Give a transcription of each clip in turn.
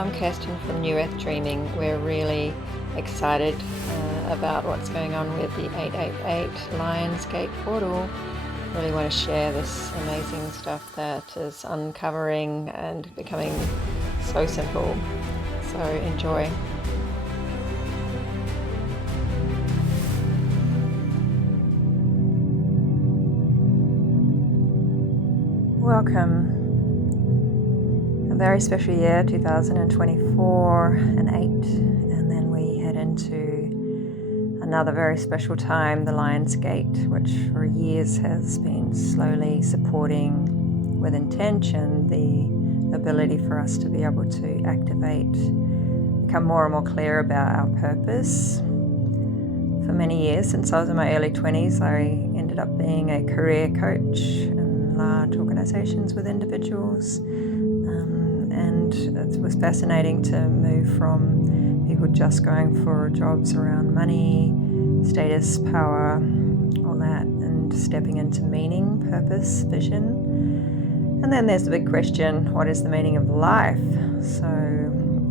I'm Kirsten from New Earth Dreaming. We're really excited about what's going on with the 888 Lionsgate portal. Really want to share this amazing stuff that is uncovering and becoming so simple. So enjoy. Welcome. A very special year, 2024 and 8, and then we head into another very special time, the Lionsgate, which for years has been slowly supporting with intention the ability for us to be able to activate, become more and more clear about our purpose. For many years, since I was in my early 20s, I ended up being a career coach in large organizations with individuals. And it was fascinating to move from people just going for jobs around money, status, power, all that, and stepping into meaning, purpose, vision. And then there's the big question, what is the meaning of life? So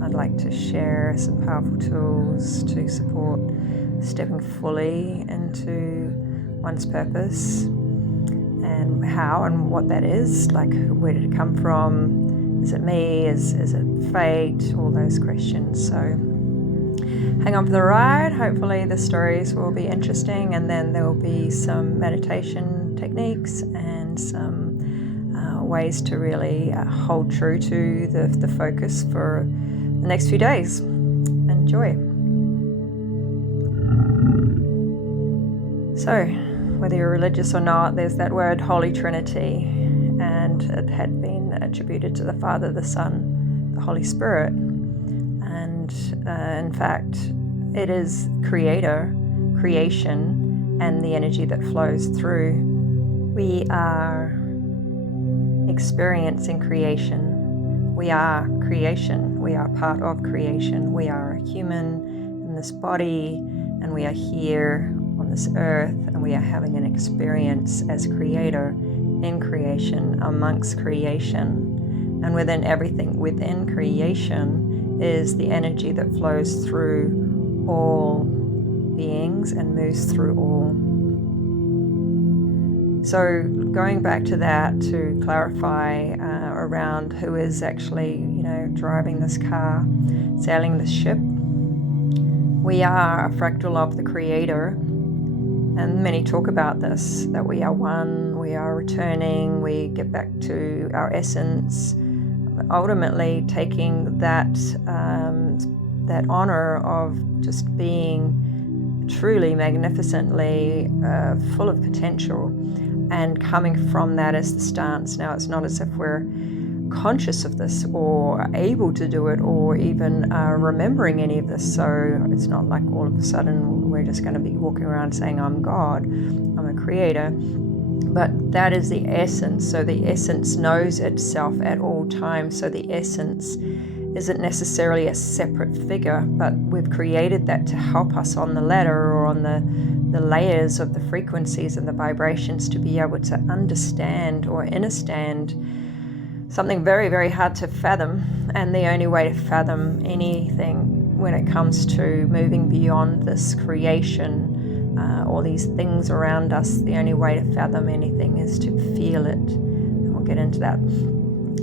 I'd like to share some powerful tools to support stepping fully into one's purpose and how and what that is, like where did it come from? Is it me? Is it fate? All those questions. So hang on for the ride. Hopefully the stories will be interesting, and then there will be some meditation techniques and some ways to really hold true to the focus for the next few days. Enjoy. So whether you're religious or not, there's that word Holy Trinity, and it had been attributed to the Father, the Son, the Holy Spirit. And in fact, it is creator, creation, and the energy that flows through. We are experiencing creation. We are creation. We are part of creation. We are a human in this body, and we are here on this earth, and we are having an experience as creator in creation, amongst creation. And within everything within creation is the energy that flows through all beings and moves through all. So going back to that to clarify around who is actually, driving this car, sailing this ship, we are a fractal of the Creator. And many talk about this, that we are one, we are returning, we get back to our essence, ultimately taking that honor of just being truly magnificently full of potential, and coming from that as the stance. Now, it's not as if we're conscious of this or able to do it or even remembering any of this, so it's not like all of a sudden we're just going to be walking around saying I'm God, I'm a creator, but that is the essence. So the essence knows itself at all times, so the essence isn't necessarily a separate figure, but we've created that to help us on the ladder or on the layers of the frequencies and the vibrations to be able to understand or understand something very, very hard to fathom. And the only way to fathom anything when it comes to moving beyond this creation, all these things around us, the only way to fathom anything is to feel it. And we'll get into that.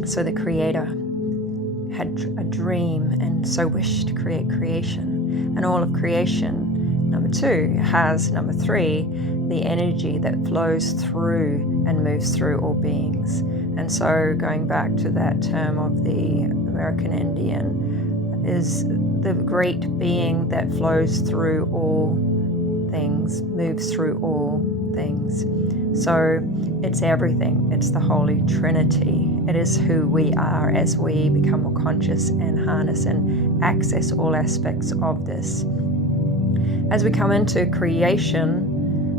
So the Creator had a dream and so wished to create creation. And all of creation, number 2, has, number 3, the energy that flows through and moves through all beings. And so going back to that term of the American Indian, is the great being that flows through all things, moves through all things. So it's everything. It's the Holy Trinity. It is who we are as we become more conscious and harness and access all aspects of this. As we come into creation,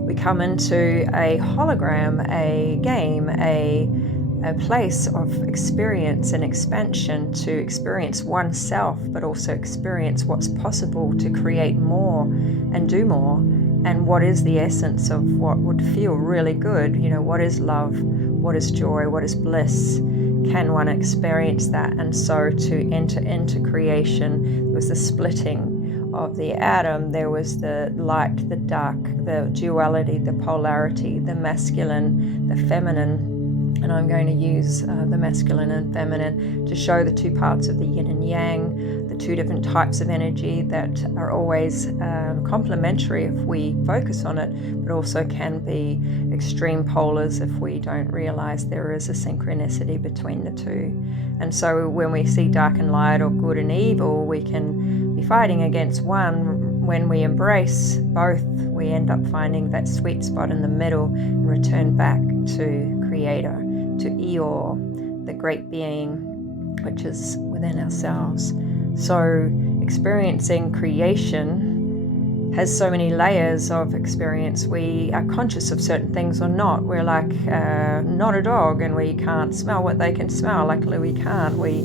we come into a hologram, a game, a place of experience and expansion, to experience oneself, but also experience what's possible to create more and do more. And what is the essence of what would feel really good? What is love? What is joy? What is bliss? can one experience that. And so to enter into creation, there was the splitting of the atom, there was the light, the dark, the duality, the polarity, the masculine, the feminine. And I'm going to use the masculine and feminine to show the two parts of the yin and yang, the two different types of energy that are always complementary if we focus on it, but also can be extreme polars if we don't realize there is a synchronicity between the two. And so when we see dark and light or good and evil, we can be fighting against one. When we embrace both, we end up finding that sweet spot in the middle and return back to Creator, to Eeyore, the great being which is within ourselves. So experiencing creation has so many layers of experience. We are conscious of certain things or not. We're like not a dog, and we can't smell what they can smell. Luckily we can't. We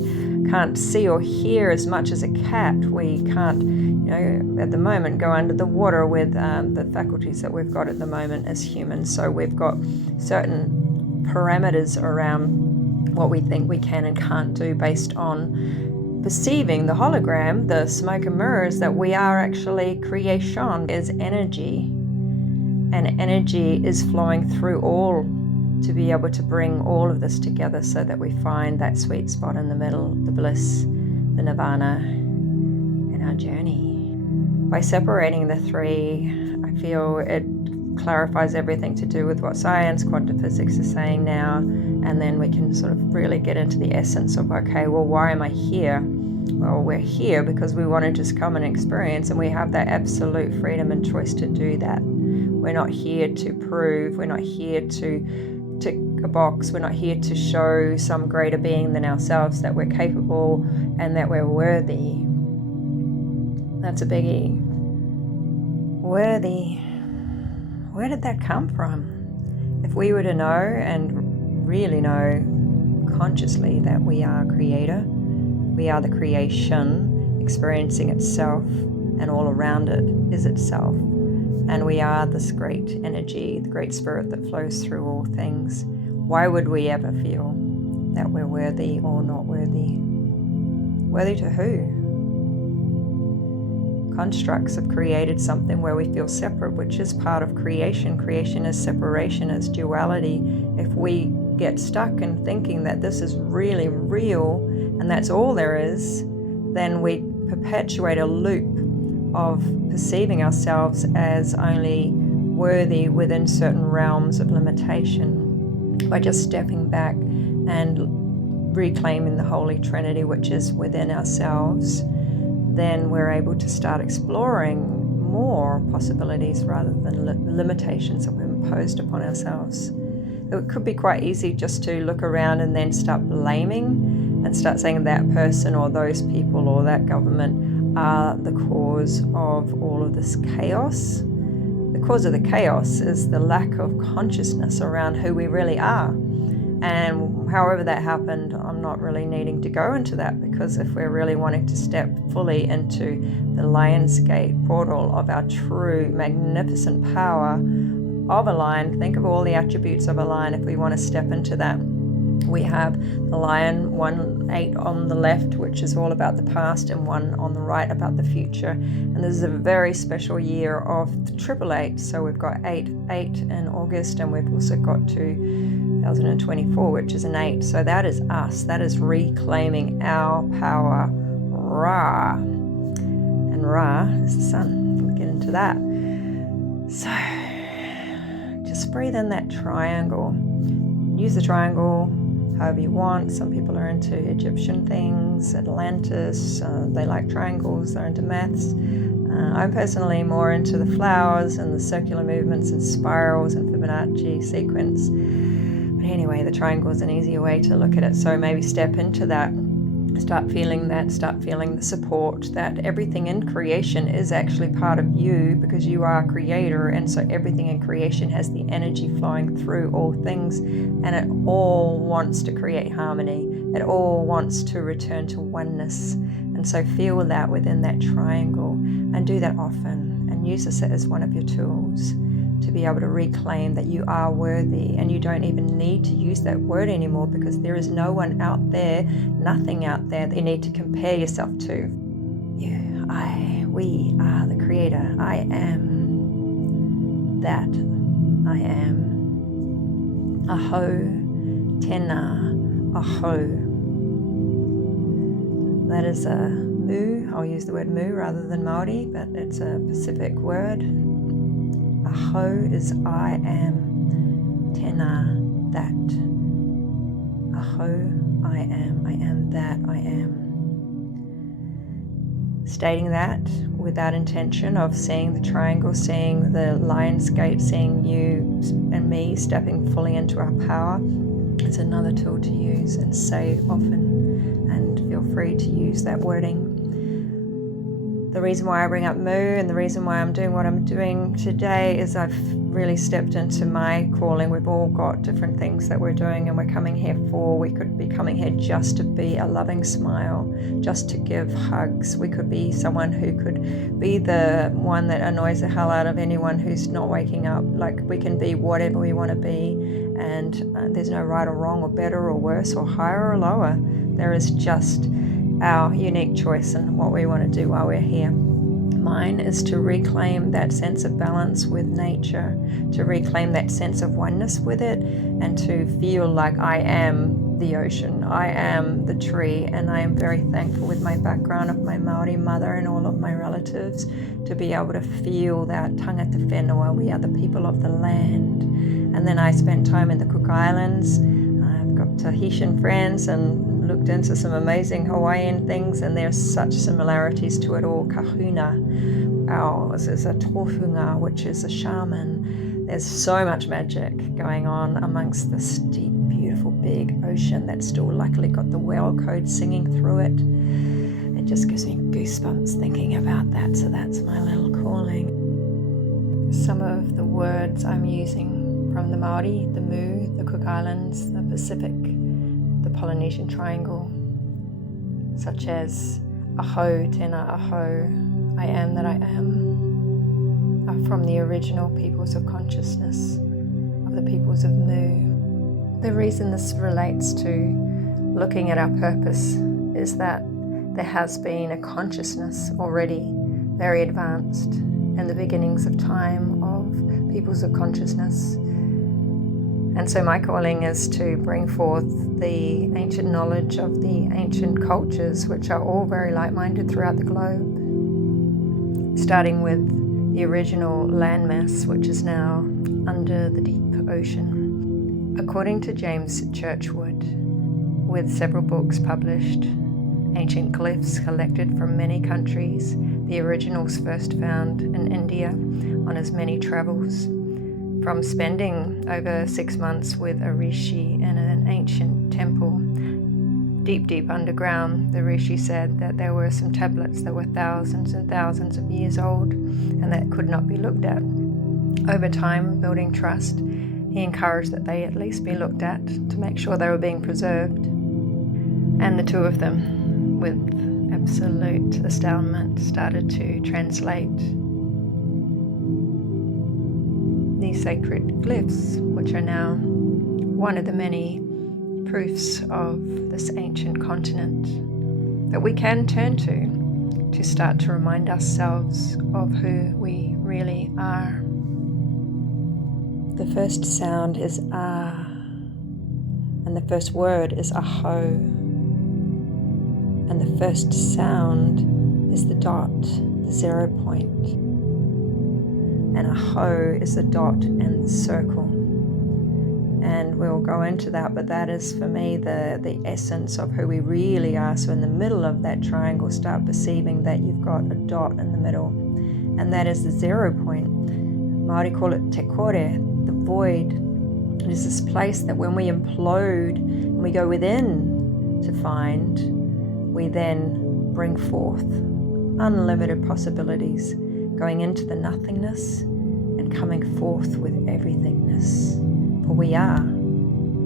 can't see or hear as much as a cat. We can't, at the moment go under the water with the faculties that we've got at the moment as humans. So we've got certain parameters around what we think we can and can't do based on perceiving the hologram, the smoke and mirrors, that we are actually creation, is energy. And energy is flowing through all to be able to bring all of this together so that we find that sweet spot in the middle, the bliss, the nirvana in our journey. By separating the three, I feel it clarifies everything to do with what science, quantum physics is saying now, and then we can sort of really get into the essence of, okay, well, why am I here? Well, we're here because we want to just come and experience, and we have that absolute freedom and choice to do that. We're not here to prove, we're not here to tick a box, we're not here to show some greater being than ourselves that we're capable and that we're worthy. That's a biggie. Worthy. Where did that come from? If we were to know and really know consciously that we are Creator, we are the creation, experiencing itself, and all around it is itself. And we are this great energy, the great spirit that flows through all things. Why would we ever feel that we're worthy or not worthy? Worthy to who? Constructs have created something where we feel separate, which is part of creation. Creation is separation, is duality. If we get stuck in thinking that this is really real and that's all there is, then we perpetuate a loop of perceiving ourselves as only worthy within certain realms of limitation. By just stepping back and reclaiming the Holy Trinity, which is within ourselves, then we're able to start exploring more possibilities rather than limitations that we've imposed upon ourselves. It could be quite easy just to look around and then start blaming and start saying that person or those people or that government are the cause of all of this chaos. The cause of the chaos is the lack of consciousness around who we really are. And however that happened, I'm not really needing to go into that, because if we're really wanting to step fully into the Lionsgate portal of our true magnificent power of a lion, think of all the attributes of a lion. If we want to step into that, we have the lion, 1/8 on the left, which is all about the past, and 1 on the right about the future. And this is a very special year of the 888. So we've got 8/8 in August, and we've also got 2024, which is an 8. So that is us. That is reclaiming our power. Ra. And Ra is the sun. We'll get into that. So just breathe in that triangle. Use the triangle however you want. Some people are into Egyptian things, Atlantis, they like triangles, they're into maths. I'm personally more into the flowers and the circular movements and spirals and Fibonacci sequence. But anyway, the triangle is an easier way to look at it. So maybe step into that. Start feeling that. Start feeling the support that everything in creation is actually part of you, because you are Creator. And so everything in creation has the energy flowing through all things. And it all wants to create harmony. It all wants to return to oneness. And so feel that within that triangle, and do that often, and use this as one of your tools. to be able to reclaim that you are worthy, and you don't even need to use that word anymore, because there is no one out there, nothing out there that you need to compare yourself to. We are the creator. I am that I am. Aho, tēnā, aho. That is a mu. I'll use the word mu rather than Māori, but it's a Pacific word. Aho is I am. Tēnā, that. Aho, I am that I am. Stating that without intention of seeing the triangle, seeing the Lionsgate, seeing you and me stepping fully into our power, is another tool to use and say often, and feel free to use that wording. The reason why I bring up Mu and the reason why I'm doing what I'm doing today is I've really stepped into my calling. We've all got different things that we're doing and we're coming here for. We could be coming here just to be a loving smile, just to give hugs. We could be someone who could be the one that annoys the hell out of anyone who's not waking up. Like, we can be whatever we want to be, and there's no right or wrong or better or worse or higher or lower. There is just our unique choice and what we want to do while we're here. Mine is to reclaim that sense of balance with nature, to reclaim that sense of oneness with it, and to feel like I am the ocean, I am the tree. And I am very thankful, with my background of my Māori mother and all of my relatives, to be able to feel that tangata whenua. We are the people of the land. And then I spent time in the Cook Islands. I've got Tahitian friends and looked into some amazing Hawaiian things, and there's such similarities to it all. Kahuna, ours is a tohunga, which is a shaman. There's so much magic going on amongst this deep, beautiful, big ocean that's still luckily got the whale code singing through it. It just gives me goosebumps thinking about that, so that's my little calling. Some of the words I'm using from the Māori, the Mu, the Cook Islands, the Pacific, the Polynesian Triangle, such as aho, tēnā aho, I am that I am, are from the original peoples of consciousness, of the peoples of Mu. The reason this relates to looking at our purpose is that there has been a consciousness already very advanced in the beginnings of time of peoples of consciousness. And so my calling is to bring forth the ancient knowledge of the ancient cultures, which are all very like-minded throughout the globe, starting with the original landmass, which is now under the deep ocean. According to James Churchward, with several books published, ancient glyphs collected from many countries, the originals first found in India on his many travels. From spending over 6 months with a rishi in an ancient temple, deep underground, the rishi said that there were some tablets that were thousands and thousands of years old and that could not be looked at. Over time, building trust, he encouraged that they at least be looked at to make sure they were being preserved. And the two of them, with absolute astoundment, started to translate these sacred glyphs, which are now one of the many proofs of this ancient continent that we can turn to start to remind ourselves of who we really are. The first sound is ah, and the first word is aho, and the first sound is the dot, the 0 point. And aho is the dot and the circle. And we'll go into that, but that is for me the essence of who we really are. So in the middle of that triangle, start perceiving that you've got a dot in the middle, and that is the 0 point. Māori call it te kore, the void. It is this place that when we implode and we go within to find, we then bring forth unlimited possibilities, going into the nothingness and coming forth with everythingness. For we are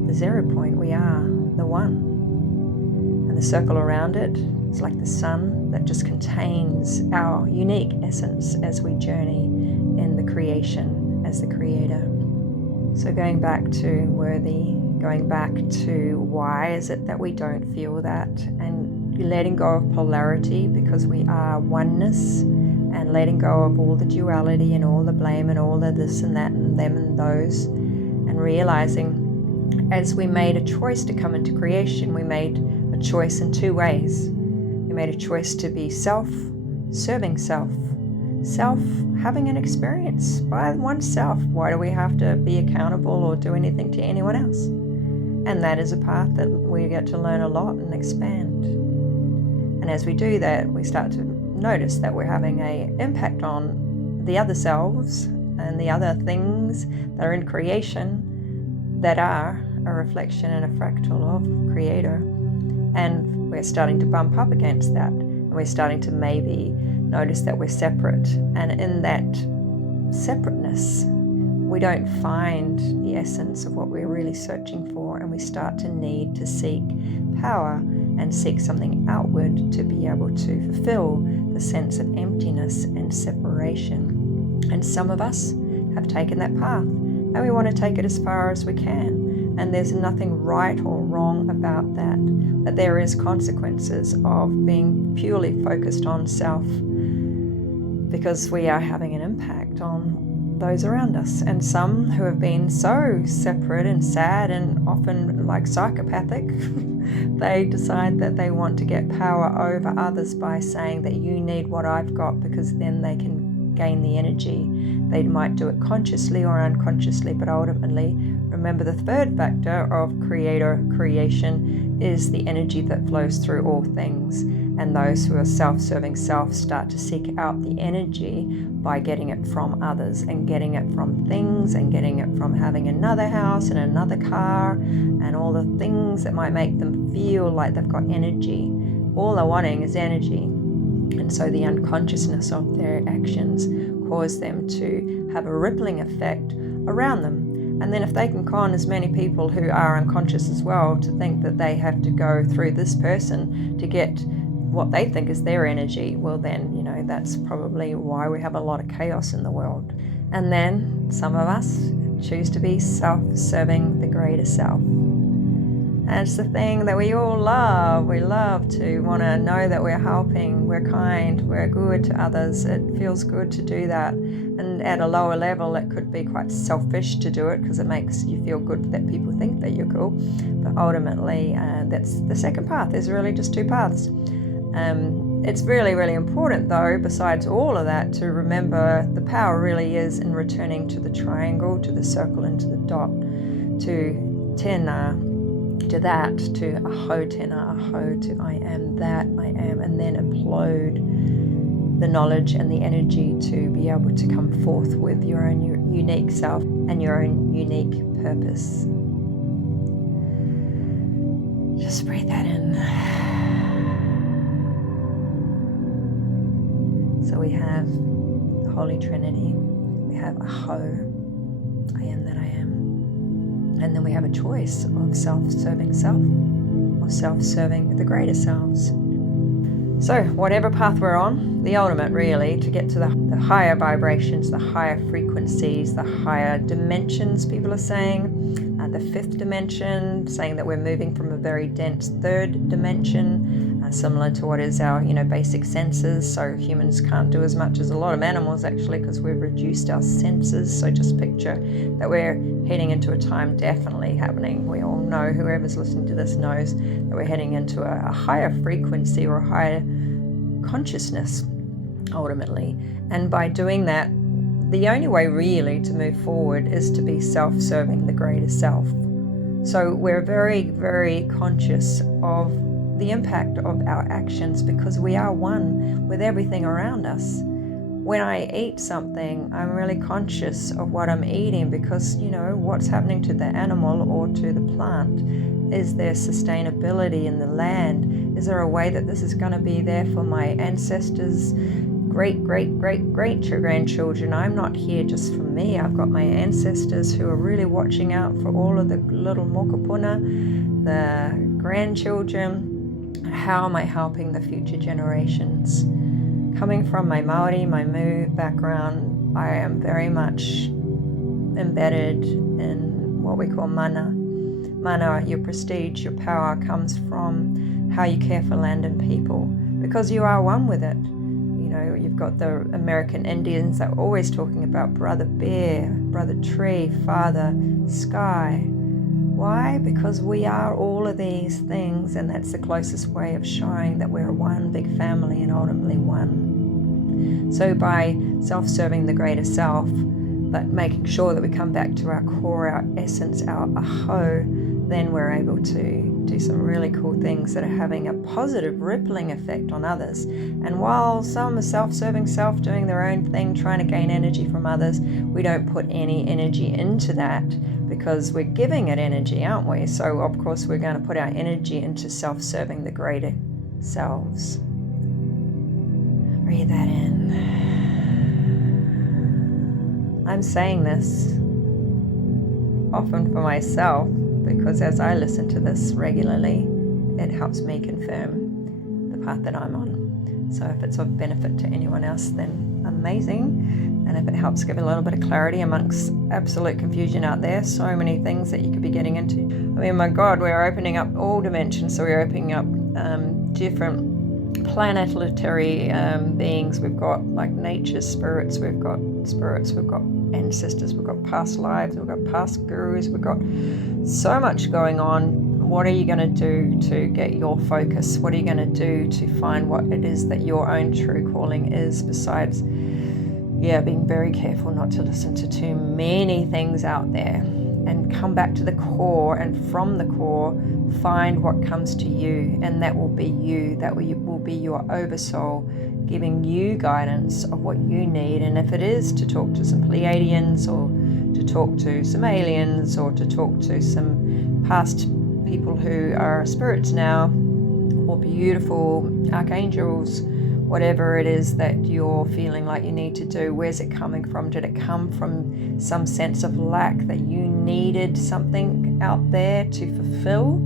the 0 point, we are the one. And the circle around it is like the sun that just contains our unique essence as we journey in the creation, as the creator. So going back to worthy, going back to why is it that we don't feel that, and letting go of polarity because we are oneness, and letting go of all the duality and all the blame and all the this and that and them and those, and realizing as we made a choice to come into creation, we made a choice in two ways. We made a choice to be self, serving self, having an experience by oneself. Why do we have to be accountable or do anything to anyone else? And that is a path that we get to learn a lot and expand. And as we do that, we start to notice that we're having an impact on the other selves and the other things that are in creation that are a reflection and a fractal of Creator. And we're starting to bump up against that. And we're starting to maybe notice that we're separate. And in that separateness, we don't find the essence of what we're really searching for. And we start to need to seek power and seek something outward to be able to fulfill the sense of emptiness and separation. And some of us have taken that path, and we want to take it as far as we can. And there's nothing right or wrong about that. But there is consequences of being purely focused on self, because we are having an impact on those around us. And some who have been so separate and sad and often like psychopathic, they decide that they want to get power over others by saying that you need what I've got, because then they can gain the energy. They might do it consciously or unconsciously, but ultimately, remember the third factor of creation is the energy that flows through all things. And those who are self-serving self start to seek out the energy by getting it from others and getting it from things and getting it from having another house and another car and all the things that might make them feel like they've got energy. All they're wanting is energy. And so the unconsciousness of their actions cause them to have a rippling effect around them. And then if they can con as many people who are unconscious as well to think that they have to go through this person to get what they think is their energy, well then, that's probably why we have a lot of chaos in the world. And then some of us choose to be self-serving the greater self. And it's the thing that we all love. We love to want to know that we're helping, we're kind, we're good to others. It feels good to do that. And at a lower level, it could be quite selfish to do it because it makes you feel good that people think that you're cool. But ultimately, that's the second path. There's really just two paths. It's really, really important, though, besides all of that, to remember the power really is in returning to the triangle, to the circle, and to the dot, to tena, to that, to aho tena, aho, to I am that, I am, and then implode the knowledge and the energy to be able to come forth with your own unique self and your own unique purpose. Just breathe that in. So we have the Holy Trinity, we have Aho, I am that I am. And then we have a choice of self-serving self or self-serving the greater selves. So whatever path we're on, the ultimate really, to get to the higher vibrations, the higher frequencies, the higher dimensions, people are saying, the fifth dimension, saying that we're moving from a very dense third dimension, similar to what is our basic senses. So humans can't do as much as a lot of animals actually, because we've reduced our senses. So just picture that we're heading into a time definitely happening. We all know, whoever's listening to this knows that we're heading into a higher frequency or a higher consciousness ultimately. And by doing that, the only way really to move forward is to be self-serving the greater self. So we're very, very conscious of the impact of our actions because we are one with everything around us. When I eat something, I'm really conscious of what I'm eating because, what's happening to the animal or to the plant. Is there sustainability in the land? Is there a way that this is going to be there for my ancestors, great-great-great-great-grandchildren? I'm not here just for me. I've got my ancestors who are really watching out for all of the little mokopuna, the grandchildren. How am I helping the future generations? Coming from my Maori, my Mu background, I am very much embedded in what we call mana. Mana, your prestige, your power, comes from how you care for land and people, because you are one with it. You've got the American Indians that are always talking about brother bear, brother tree, father sky. Why? Because we are all of these things, and that's the closest way of showing that we're one big family and ultimately one. So by self-serving the greater self, but making sure that we come back to our core, our essence, our aho, then we're able to do some really cool things that are having a positive rippling effect on others. And while some are self-serving self, doing their own thing, trying to gain energy from others, we don't put any energy into that because we're giving it energy, aren't we? So of course we're going to put our energy into self-serving the greater selves. Breathe that in. I'm saying this often for myself, because as I listen to this regularly, it helps me confirm the path that I'm on. So if it's of benefit to anyone else, then amazing. And if it helps give a little bit of clarity amongst absolute confusion out there, so many things that you could be getting into. I mean, my God, we're opening up all dimensions. So we're opening up different planetary beings. We've got like nature's spirits, we've got ancestors, we've got past lives, we've got past gurus, we've got so much going on. What are you going to do to get your focus? What are you going to do to find what it is that your own true calling is, besides being very careful not to listen to too many things out there, and come back to the core, and from the core find what comes to you, and that will be you. That will be your oversoul giving you guidance of what you need. And if it is to talk to some Pleiadians, or to talk to some aliens, or to talk to some past people who are spirits now, or beautiful archangels, whatever it is that you're feeling like you need to do, where's it coming from? Did it come from some sense of lack that you needed something out there to fulfill?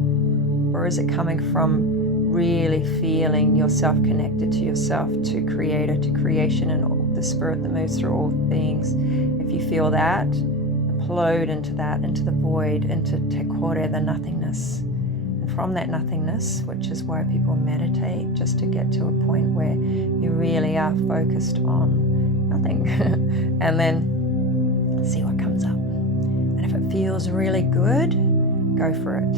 Or is it coming from really feeling yourself connected to yourself, to creator, to creation, and all the spirit that moves through all beings? If you feel that, implode into that, into the void, into te kore, the nothingness. And from that nothingness, which is why people meditate, just to get to a point where you really are focused on nothing, and then see what comes up. And if it feels really good, go for it.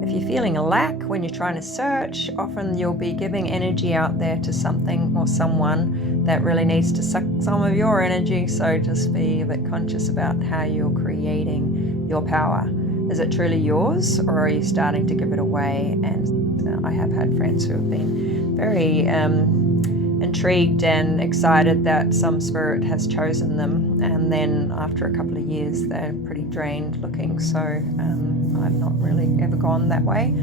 If you're feeling a lack when you're trying to search, often you'll be giving energy out there to something or someone that really needs to suck some of your energy. So just be a bit conscious about how you're creating your power. Is it truly yours, or are you starting to give it away? And I have had friends who have been very intrigued and excited that some spirit has chosen them, and then after a couple of years they're pretty drained looking. So I've not really ever gone that way,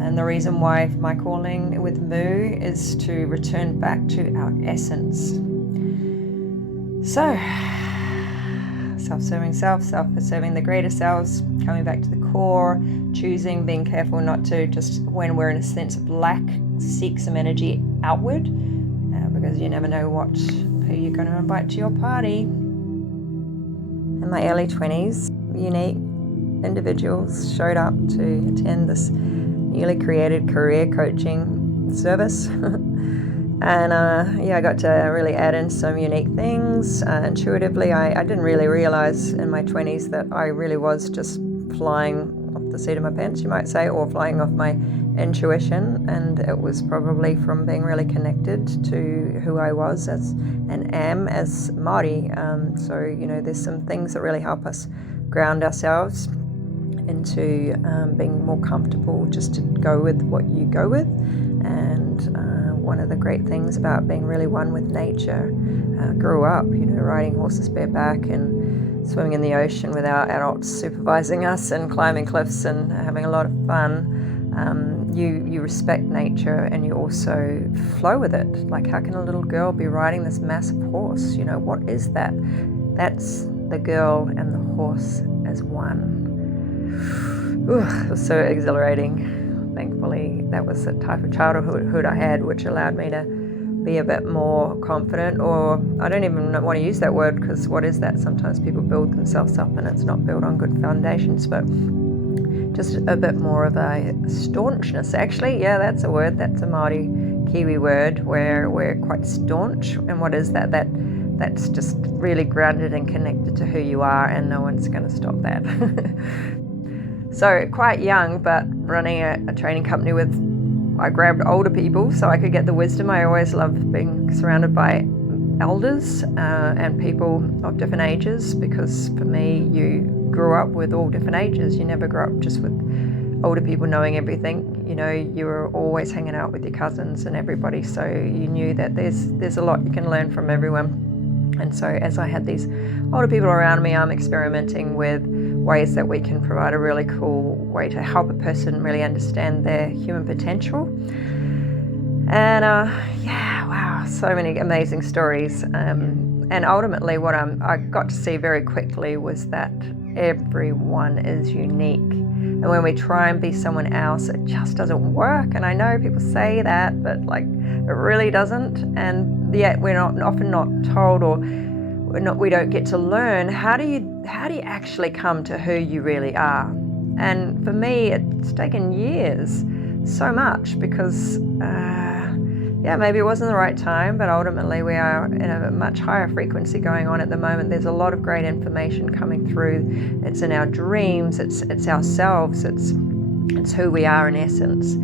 and the reason why my calling with Moo is to return back to our essence. So self-serving self, self-serving the greater selves, coming back to the core, choosing, being careful not to just, when we're in a sense of lack, seek some energy outward, because you never know who you're going to invite to your party. In my early 20s, unique individuals showed up to attend this newly created career coaching service. And I got to really add in some unique things. Intuitively, I didn't really realize in my 20s that I really was just flying off the seat of my pants, you might say, or flying off my intuition. And it was probably from being really connected to who I was as and am as Māori. So there's some things that really help us ground ourselves into being more comfortable just to go with what you go with. And one of the great things about being really one with nature, grew up, riding horses bareback and swimming in the ocean without adults supervising us, and climbing cliffs and having a lot of fun. You respect nature, and you also flow with it. Like, how can a little girl be riding this massive horse? What is that? That's the girl and the horse as one. It was so exhilarating. Thankfully, that was the type of childhood I had, which allowed me to be a bit more confident, or I don't even want to use that word, because what is that? Sometimes people build themselves up and it's not built on good foundations, but just a bit more of a staunchness. Actually, yeah, that's a word. That's a Māori Kiwi word, where we're quite staunch. And what is that? That's just really grounded and connected to who you are, and no one's going to stop that. So quite young, but running a training company I grabbed older people so I could get the wisdom. I always loved being surrounded by elders and people of different ages, because for me, you grew up with all different ages. You never grew up just with older people knowing everything. You know, you were always hanging out with your cousins and everybody, so you knew that there's a lot you can learn from everyone. And so as I had these older people around me, I'm experimenting with ways that we can provide a really cool way to help a person really understand their human potential. And wow, so many amazing stories. And ultimately what I got to see very quickly was that everyone is unique. And when we try and be someone else, it just doesn't work. And I know people say that, but like, it really doesn't. And yet we're often not told, or we don't get to learn how do you actually come to who you really are. And for me, it's taken years, so much, because maybe it wasn't the right time, but ultimately we are in a much higher frequency going on at the moment. There's a lot of great information coming through. It's in our dreams, it's ourselves, it's who we are in essence.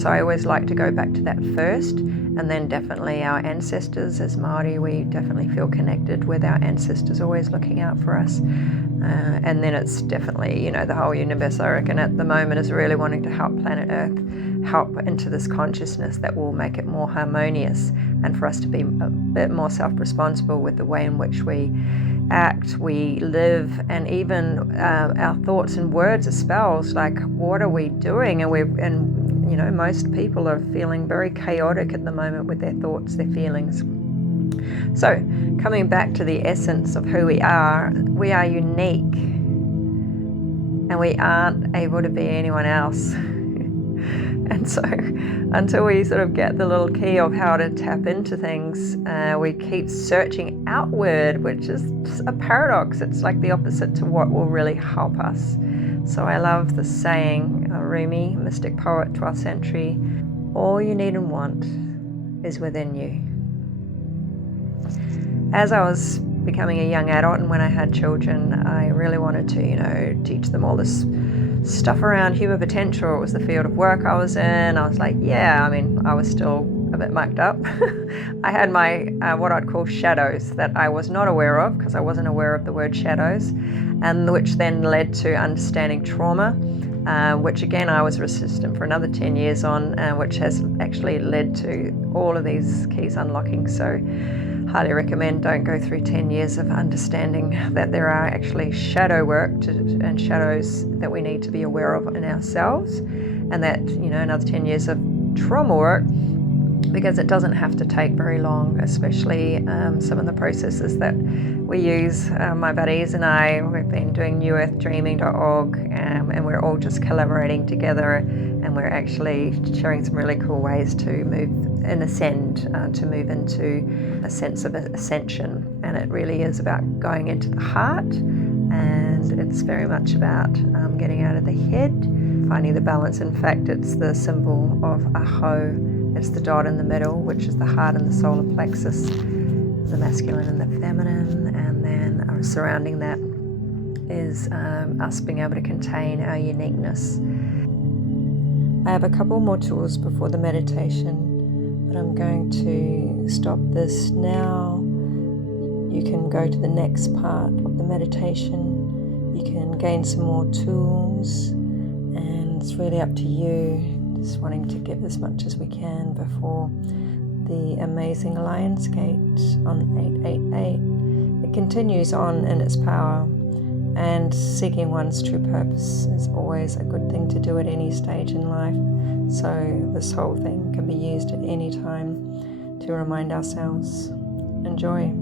So I always like to go back to that first, and then definitely our ancestors. As Māori, we definitely feel connected with our ancestors, always looking out for us. And then it's definitely, the whole universe, I reckon, at the moment is really wanting to help planet Earth help into this consciousness that will make it more harmonious, and for us to be a bit more self-responsible with the way in which we act, we live, and even our thoughts and words are spells. Like, what are we doing? And most people are feeling very chaotic at the moment with their thoughts, their feelings. So coming back to the essence of who we are unique, and we aren't able to be anyone else. And so until we sort of get the little key of how to tap into things, we keep searching outward, which is just a paradox. It's like the opposite to what will really help us. So I love the saying, Rumi, mystic poet, 12th century, all you need and want is within you. As I was becoming a young adult, and when I had children, I really wanted to, teach them all this stuff around human potential. It was the field of work I was in. I was like, I was still a bit mucked up. I had my, what I'd call shadows that I was not aware of, because I wasn't aware of the word shadows, and which then led to understanding trauma, which again I was resistant for another 10 years on, which has actually led to all of these keys unlocking. So highly recommend, don't go through 10 years of understanding that there are actually shadow work and shadows that we need to be aware of in ourselves, and that, another 10 years of trauma work, because it doesn't have to take very long, especially some of the processes that we use. My buddies and I, we've been doing newearthdreaming.org, and we're all just collaborating together, and we're actually sharing some really cool ways to move and ascend, to move into a sense of ascension. And it really is about going into the heart, and it's very much about getting out of the head, finding the balance. In fact, it's the symbol of Aho. It's the dot in the middle, which is the heart and the solar plexus, the masculine and the feminine, and then surrounding that is us being able to contain our uniqueness. I have a couple more tools before the meditation, but I'm going to stop this now. You can go to the next part of the meditation. You can gain some more tools, and it's really up to you. Just wanting to give as much as we can before the amazing Lionsgate on 888. It continues on in its power, and seeking one's true purpose is always a good thing to do at any stage in life. So this whole thing can be used at any time to remind ourselves. Enjoy.